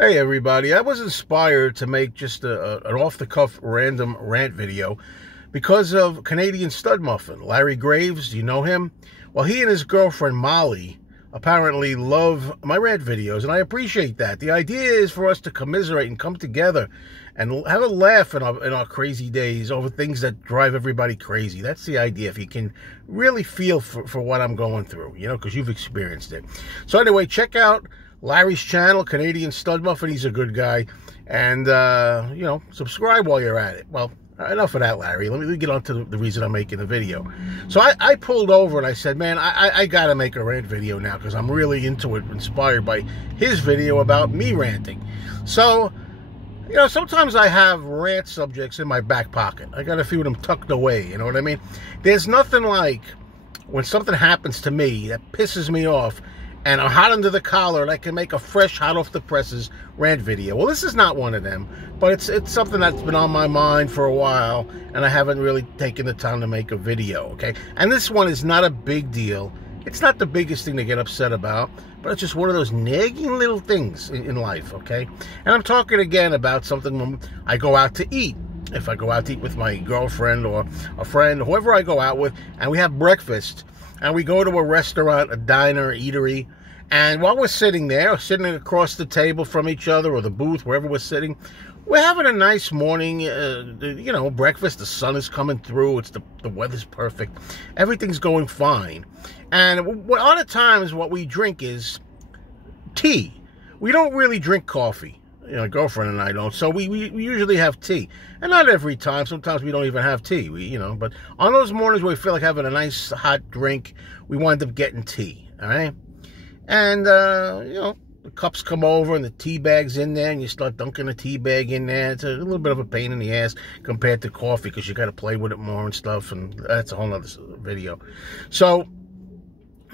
Hey everybody, I was inspired to make just an off-the-cuff random rant video because of Canadian Studmuffin. Larry Graves, do you know him? Well, he and his girlfriend Molly apparently love my rant videos, and I appreciate that. The idea is for us to commiserate and come together and have a laugh in our crazy days over things that drive everybody crazy. That's the idea, if you can really feel for what I'm going through, you know, because you've experienced it. So anyway, check out Larry's channel, Canadian Studmuffin. He's a good guy. And, you know, subscribe while you're at it. Well, enough of that, Larry. Let me get on to the reason I'm making the video. So I pulled over and I said, man, I got to make a rant video now because I'm really into it, inspired by his video about me ranting. So, you know, sometimes I have rant subjects in my back pocket. I got a few of them tucked away, you know what I mean? There's nothing like when something happens to me that pisses me off and I'm hot under the collar, and I can make a fresh, hot off the presses rant video. Well, this is not one of them, but it's something that's been on my mind for a while, and I haven't really taken the time to make a video, okay? And this one is not a big deal. It's not the biggest thing to get upset about, but it's just one of those nagging little things in life, okay? And I'm talking again about something when I go out to eat. If I go out to eat with my girlfriend or a friend, whoever I go out with, and we have breakfast, and we go to a restaurant, a diner, eatery, and while we're sitting there, sitting across the table from each other or the booth, wherever we're sitting, we're having a nice morning, you know, breakfast. The sun is coming through. The weather's perfect. Everything's going fine. And a lot of times what we drink is tea. We don't really drink coffee. You know, my girlfriend and I don't. So we usually have tea. And not every time. Sometimes we don't even have tea. You know, but on those mornings where we feel like having a nice hot drink, we wind up getting tea. All right? And, you know, the cups come over and the tea bag's in there and you start dunking the tea bag in there. It's a little bit of a pain in the ass compared to coffee because you got to play with it more and stuff. And that's a whole nother video. So,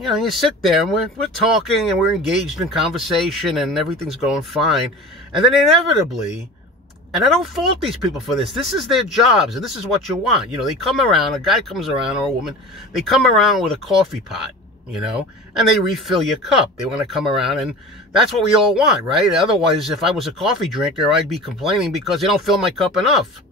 you know, you sit there and we're talking and we're engaged in conversation and everything's going fine. And then inevitably, and I don't fault these people for this. This is their jobs and this is what you want. You know, they come around, a guy comes around or a woman, they come around with a coffee pot, you know, and they refill your cup. They want to come around, and that's what we all want, right? Otherwise, if I was a coffee drinker, I'd be complaining because they don't fill my cup enough.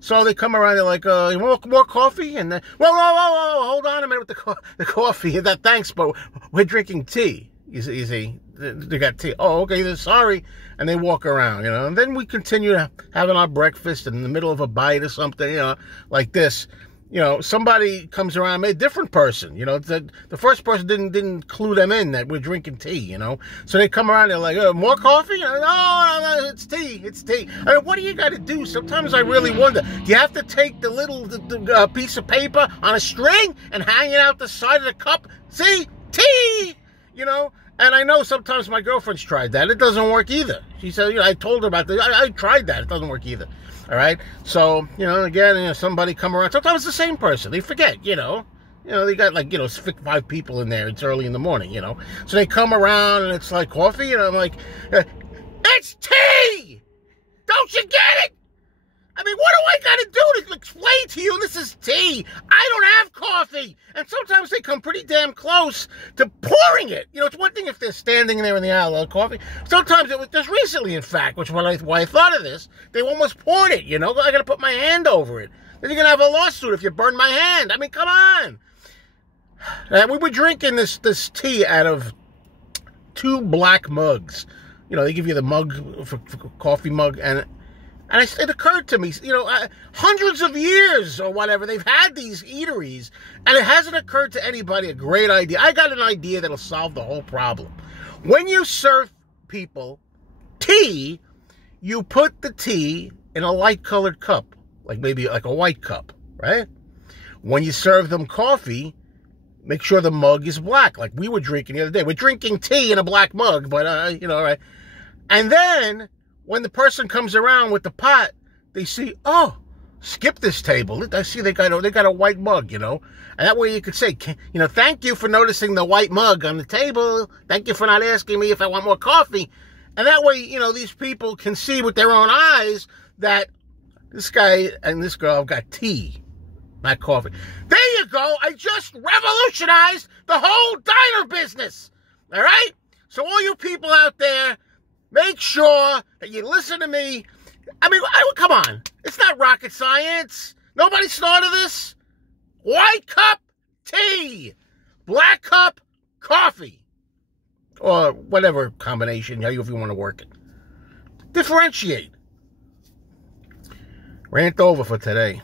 So they come around, they're like, you want more coffee? And then, whoa, hold on a minute with the coffee. Thanks, but we're drinking tea. You see, they got tea. Oh, okay, they're sorry. And they walk around, you know. And then we continue having our breakfast in the middle of a bite or something, you know, like this. You know, somebody comes around, a different person, you know, the first person didn't clue them in that we're drinking tea, you know. So they come around, they're like, more coffee? No, it's tea, it's tea. I mean, what do you got to do? Sometimes I really wonder, do you have to take the little piece of paper on a string and hang it out the side of the cup? See? Tea! You know? And I know sometimes my girlfriend's tried that. It doesn't work either. She said, you know, I told her about this. I tried that. It doesn't work either. All right? So, you know, again, you know, somebody come around. Sometimes it's the same person. They forget, you know. You know, they got like, you know, 5 people in there. It's early in the morning, you know. So they come around and it's like coffee. And I'm like, it's tea! Don't you get it? I mean, what do I got to do to explain to you this is tea? I don't have coffee. And sometimes they come pretty damn close to pouring it. You know, it's one thing if they're standing there in the aisle of coffee. Sometimes it was just recently, in fact, which why I thought of this, they almost poured it, you know. I got to put my hand over it. Then you're going to have a lawsuit if you burn my hand. I mean, come on. We were drinking this tea out of 2 black mugs. You know, they give you the mug for coffee mug, and it occurred to me, you know, hundreds of years or whatever, they've had these eateries, and it hasn't occurred to anybody a great idea. I got an idea that'll solve the whole problem. When you serve people tea, you put the tea in a light-colored cup, like maybe like a white cup, right? When you serve them coffee, make sure the mug is black, like we were drinking the other day. We're drinking tea in a black mug, but, you know, right? And then when the person comes around with the pot, they see, oh, skip this table. I see they got a white mug, you know. And that way you could say, you know, thank you for noticing the white mug on the table. Thank you for not asking me if I want more coffee. And that way, you know, these people can see with their own eyes that this guy and this girl have got tea, not coffee. There you go. I just revolutionized the whole diner business. All right? So all you people out there make sure that you listen to me. I mean, come on. It's not rocket science. Nobody started this. White cup tea. Black cup coffee. Or whatever combination, if you want to work it. Differentiate. Rant over for today.